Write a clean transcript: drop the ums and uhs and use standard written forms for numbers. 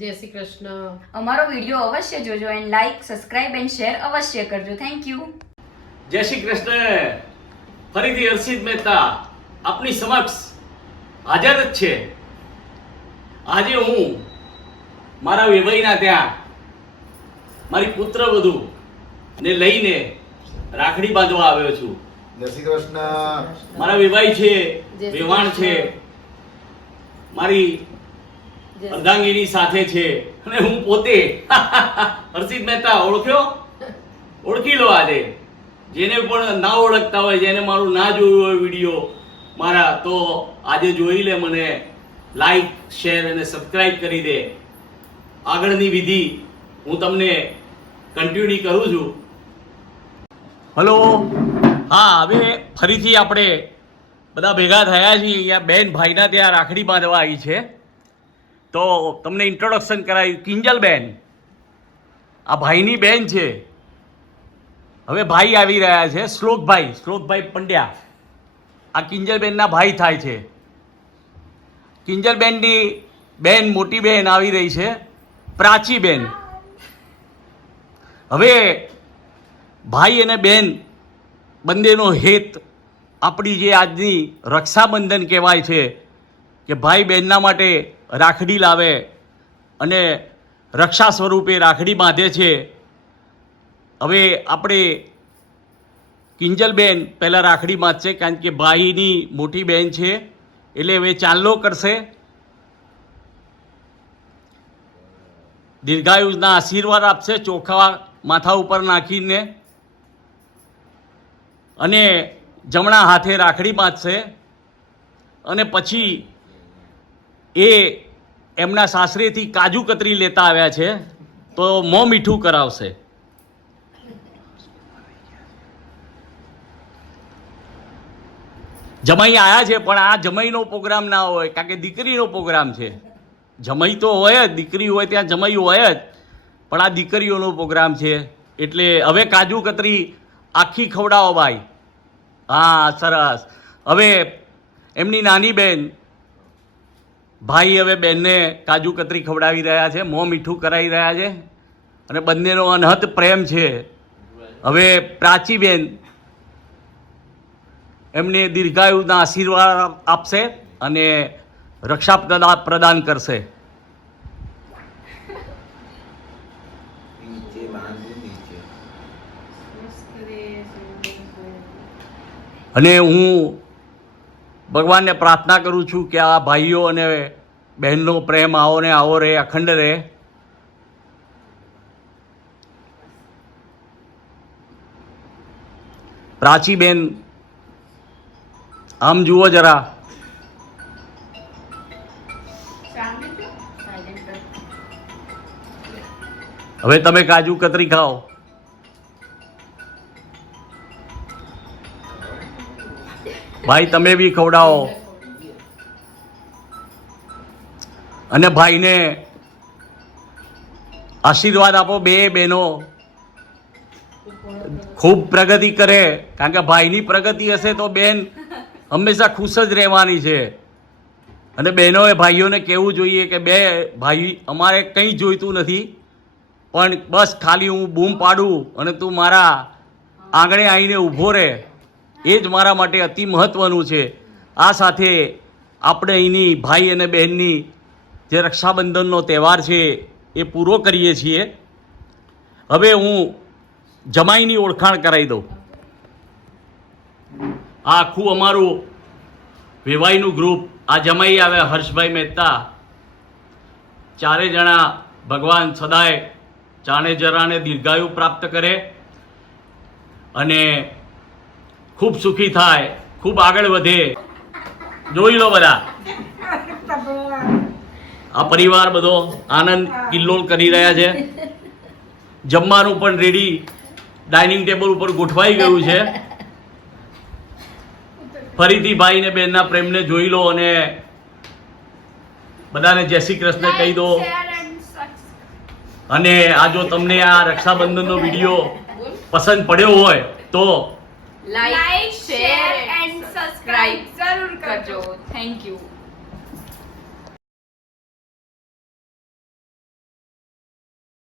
જય શ્રી કૃષ્ણ. અમારો વિડીયો અવશ્ય જોજો and like subscribe and share અવશ્ય કરજો. Thank you. જય શ્રી કૃષ્ણ. ફરીથી હર્ષિત મહેતા આપની સમક્ષ હાજર જ છે. આજે હું મારા વેવાઈના ત્યાં મારી પુત્રવધુ ને લઈને રાખડી બાંધવા આવ્યો છું. જય શ્રી કૃષ્ણ. મારા વેવાઈ છે, વેવાણ છે, મારી અર્ધાંગીની સાથે છે અને હું પોતે હર્ષિત મહેતા ઓળખી લો. આજે જેને પણ ના ઓળખતા હોય, જેને મારું ના જોયું હોય વિડીયો મારા, તો આજે જોઈ લે, મને લાઈક શેર અને સબસ્ક્રાઇબ કરી દે. આગળની વિધિ હું તમને કન્ટિન્યુ કરું છું. હલો, હા, હવે ફરીથી આપણે બધા ભેગા થયા છીએ. અહીંયા બેન ભાઈના ત્યાં રાખડી બાંધવા આવી છે. તો તમને ઇન્ટ્રોડક્શન કરાવ્યું. કિંજલ બેન આ ભાઈની બેન છે. હવે ભાઈ આવી રહ્યા છે, શ્લોકભાઈ પંડ્યા. આ કિંજલબેનના ભાઈ થાય છે. કિંજલબેનની બેન, મોટી બેન આવી રહી છે, પ્રાચીબેન. હવે ભાઈ અને બેન બંનેનો હેત આપણી જે આજની રક્ષાબંધન કહેવાય છે કે ભાઈ બહેનના માટે રાખડી લાવે અને રક્ષા સ્વરૂપે રાખડી બાંધે છે. હવે આપણે કિંજલબેન પહેલાં રાખડી બાંધશે, કારણ કે ભાઈની મોટી બહેન છે, એટલે હવે ચાંદલો કરશે. દીર્ઘાયુના આશીર્વાદ આપશે ચોખા માથા ઉપર નાખીને, અને જમણા હાથે રાખડી બાંધશે. અને પછી એ એમના સાસરેથી કાજુ કતરી લેતા આવ્યા છે, તો મોં મીઠું કરાવશે. જમાઈ આવ્યા છે, પણ આ જમાઈનો પ્રોગ્રામ ના હોય, કારણ કે દીકરીનો પ્રોગ્રામ છે. જમાઈ તો હોય જ, દીકરી હોય ત્યાં જમાઈ હોય જ, પણ આ દીકરીઓનો પ્રોગ્રામ છે. એટલે હવે કાજુ કતરી આખી ખવડાવો ભાઈ. હા, સરસ. હવે એમની નાની બેન, ભાઈ હવે બેનને કાજુ કતરી ખવડાવી રહ્યા છે, મોં મીઠું કરાવી રહ્યા છે, અને બંનેનો અનહદ પ્રેમ છે. હવે પ્રાચીબેન એમને દીર્ઘાયુના આશીર્વાદ આપશે અને રક્ષા પ્રદાન કરશે. અને હું ભગવાનને પ્રાર્થના કરું છું કે આ ભાઈઓ અને બહેનનો પ્રેમ આવો ને આવો રહે, અખંડ રહે. પ્રાચીબેન આમ જુઓ જરા. હવે તમે કાજુ કતરી ખાઓ. ભાઈ તમે બી ખવડાવો. અને ભાઈને આશીર્વાદ આપો. બે બહેનો ખૂબ પ્રગતિ કરે, કારણ કે ભાઈની પ્રગતિ હશે તો બેન હંમેશા ખુશ જ રહેવાની છે. અને બહેનોએ ભાઈઓને કહેવું જોઈએ કે બે ભાઈ, અમારે કંઈ જોઈતું નથી, પણ બસ ખાલી હું બૂમ પાડું અને તું મારા આંગણે આવીને ઊભો રહે, એ જ મારા માટે અતિ મહત્ત્વનું છે. આ સાથે આપણે અહીંની ભાઈ અને બહેનની જે રક્ષાબંધનનો તહેવાર છે એ પૂરો કરીએ છીએ. હવે હું જમાઈની ઓળખાણ કરાવી દઉં. આ આખું અમારું વેવાઈનું ગ્રુપ. આ જમાઈ આવ્યા હર્ષભાઈ મહેતા. ચારે જણા ભગવાન સદાય ચાણે જરાને દીર્ઘાયુ પ્રાપ્ત કરે અને ખૂબ સુખી થાય, ખૂબ આગળ વધે. જોઈ લો બધા, આ પરિવાર બધો આનંદ કિલ્લોલ કરી રહ્યા છે. જમવાનું પણ રેડી ડાઇનિંગ ટેબલ ઉપર ગોઠવાઈ ગયું છે. ફરીથી ભાઈ ને બહેનના પ્રેમને જોઈ લો અને બધાને જય શ્રી કૃષ્ણ કહી દો. અને આ જો તમને આ રક્ષાબંધનનો વિડીયો પસંદ પડ્યો હોય તો લાઈક શેર એન્ડ સબસ્ક્રાઇબ જરૂર કરજો. Thank you.